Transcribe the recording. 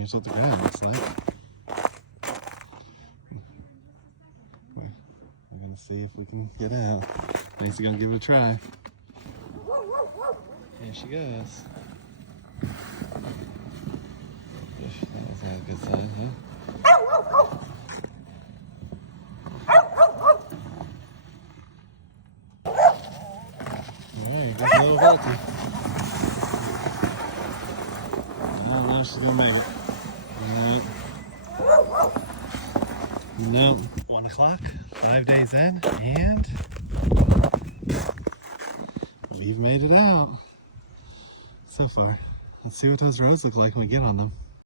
Here's what the ground looks like. We're gonna see if we can get out. Macy's gonna give it a try. Here she goes. That was not a good sign, huh? Alright, goes a little bulky. I don't know if she's gonna make it. Nope. 1 o'clock, 5 days in, and we've made it out so far. Let's see what those roads look like when we get on them.